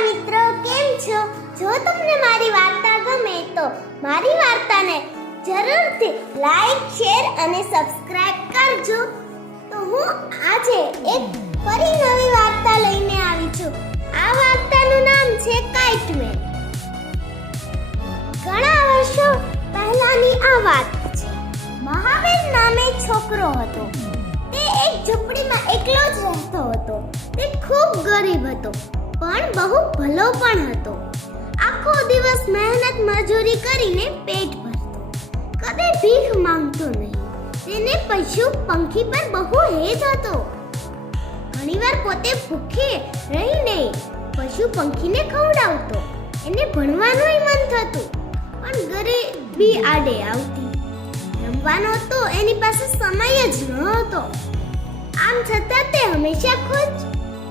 મિત્રો, કેમ છો? જો તમને મારી વાર્તા ગમે તો મારી વાર્તાને જરૂરથી લાઈક, શેર અને સબસ્ક્રાઇબ કરજો. તો હું આજે એક ફરી નવી વાર્તા લઈને આવી છું. આ વાર્તાનું નામ છે કાઇટમેન. ઘણા વર્ષો પહેલાની આ વાત છે. મહાવીર નામે છોકરો હતો. તે એક ઝૂંપડીમાં એકલો જ રહેતો હતો. તે ખૂબ ગરીબ હતો, પણ બહુ ભલો પણ હતો. આખો દિવસ મહેનત મજૂરી કરીને પેટ ભરતો, કਦੇ ભીખ માંગતો નહીં. તેને પશુ પંખી પર બહુ હેત હતો. ઘણીવાર પોતે ભૂખે રહીને પશુ પંખીને ખવડાવતો. એને ભણવાનું મન થતું, પણ ગરીબી આડે આવતી. રમવાનો તો એની પાસે સમય જ ન હતો. આમ છતાં તે હંમેશા ખુશ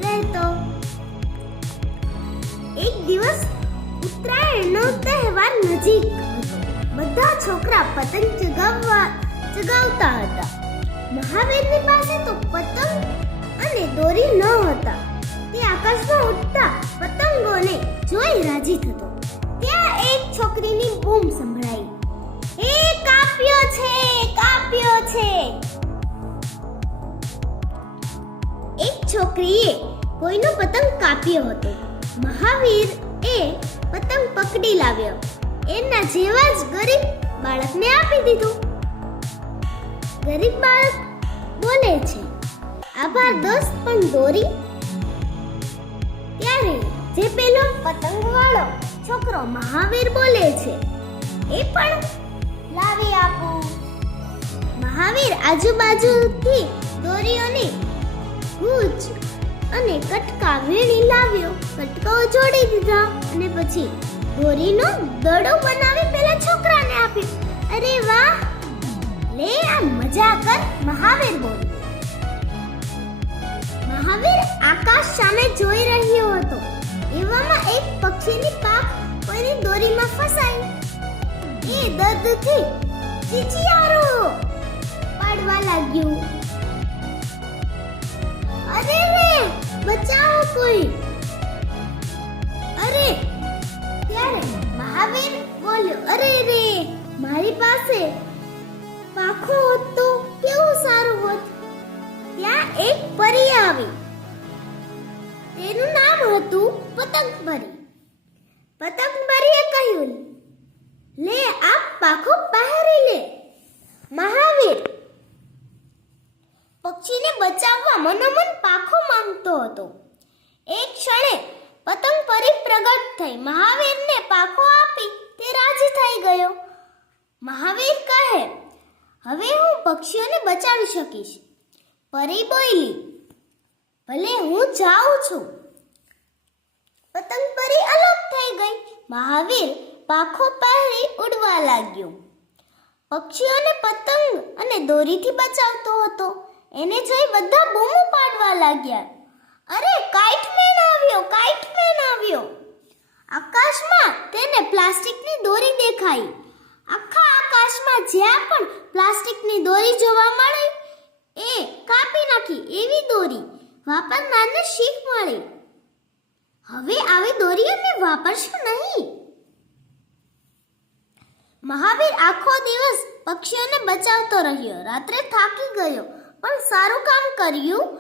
રહેતો. એક દિવસ ઉત્તરાયણનો તહેવાર નજીક હતો. બધા છોકરા પતંગ ચગાવતા હતા. મહાવીરની પાસે તો પતંગ અને દોરી ન હતા. તે આકાશમાં ઉડતા પતંગોને જોઈ રાજી થતો. ત્યાં એક છોકરીની બૂમ સંભળાઈ, "એ કાપ્યો છે, કાપ્યો છે!" એક છોકરીએ કોઈનો પતંગ કાપ્યો હતો. મહાવીર એ પતંગ પકડી લાવ્યો. એના જેવા જ ગરીબ બાળકને આપી દીધું. ગરીબ બાળક બોલે છે, "આભાર દોસ્ત, પણ દોરી?" ત્યારે જે પેલો પતંગવાળો છોકરો મહાવીર બોલે છે, "એ પણ લાવી આપું." મહાવીર આજુબાજુથી દોરીઓની ગૂંચ અને કટકા વીણી લાવ્યો. કટકાઓ જોડી દીધા અને પછી દોરીનો દડો બનાવી પેલા છોકરાને આપ્યો. "અરે વાહ, લે આ મજા કર," મહાવીર બોલ્યો. મહાવીર આકાશ સામે જોઈ રહ્યો હતો. એવામાં એક પક્ષીની પાંખ કોઈની દોરીમાં ફસાઈ. એ દર્દથી ચીચિયારો પાડવા લાગ્યું. "અરે રે, બચાવો કોઈ!" અરે ત્યારે મહાવીર બોલ્યો, "અરે રે, મારી પાસે પાંખો હોત તો કેવું સારું હોત." ત્યાં એક પરી આવી. તેનું નામ હતું પતંગપરી. પતંગપરીએ કહ્યું, "લે આ પાંખો પહેરી લે." મહાવીર પક્ષીને બચાવવા મનોમન પાંખો માંગતો હતો. એક ક્ષણે પતંગ પરી પ્રગટ થઈ. મહાવીરને પાંખો આપી તે રાજી થઈ ગયો. મહાવીર કહે, "હવે હું પક્ષીઓને બચાવી શકીશ." પરી બોલી, "ભલે, હું જાઉં છું." પતંગ પરી અલોપ થઈ ગઈ. મહાવીર પાંખો પહેરી ઉડવા લાગ્યો. પક્ષીઓને પતંગ અને દોરીથી બચાવતો હતો. એને જોઈ બધા બૂમો પાડવા લાગ્યા, "અરે, કાઇટમેન આવ્યો, કાઇટમેન આવ્યો!" આકાશમાં તેને પ્લાસ્ટિકની દોરી દેખાઈ. આખા આકાશમાં જ્યાં પણ પ્લાસ્ટિકની દોરી જોવા મળે એ કાપી નાખી એવી દોરી વાપરનારને શીખ મળી. હવે આવી દોરી અમે વાપરશું નહીં. મહાવીર આખો દિવસ પક્ષીઓને બચાવતો રહ્યો. રાત્રે થાકી ગયો, પણ સારું કામ કર્યું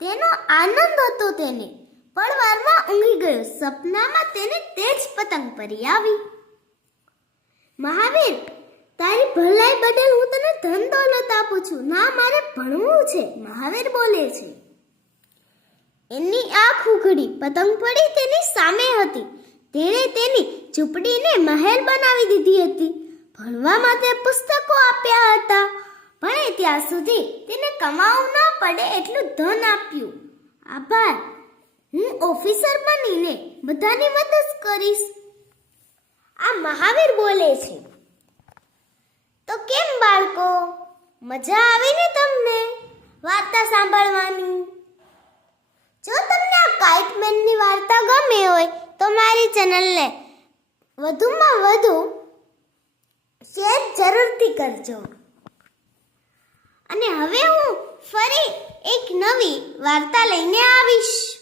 તેનો આનંદ હતો તેને. પળવારમાં ઊંઘી ગયો. સપનામાં તેને તે જ પતંગ પરી આવી. "મહાવીર, તારી ભલાઈ બદલ હું તને ધન દોલત આપું છું." "ના, મારે ભણવું છે," મહાવીર બોલે છે. એની આંખ ઉઘડી. પતંગ પરી તેની સામે હતી. તેણે તેની ઝૂંપડીને મહેલ બનાવી દીધી હતી. ભણવા માટે પુસ્તકો આપ્યા હતા. ભણે ત્યાં સુધી તેને કમાવું ન પડે એટલું ધન આપ્યું. "આભાર, હું ઓફિસર બનીને બધાની મદદ કરીશ." આ મહાવીર બોલે છે. તો કેમ બાળકો, મજા આવી ને તમને વાર્તા સાંભળવાની? જો તમને આ કાઇટમેનની વાર્તા ગમે હોય તો મારી ચેનલને વધુમાં વધુ શેર જરૂરથી કરજો. અને હવે હું ફરી એક નવી વાર્તા લઈને આવીશ.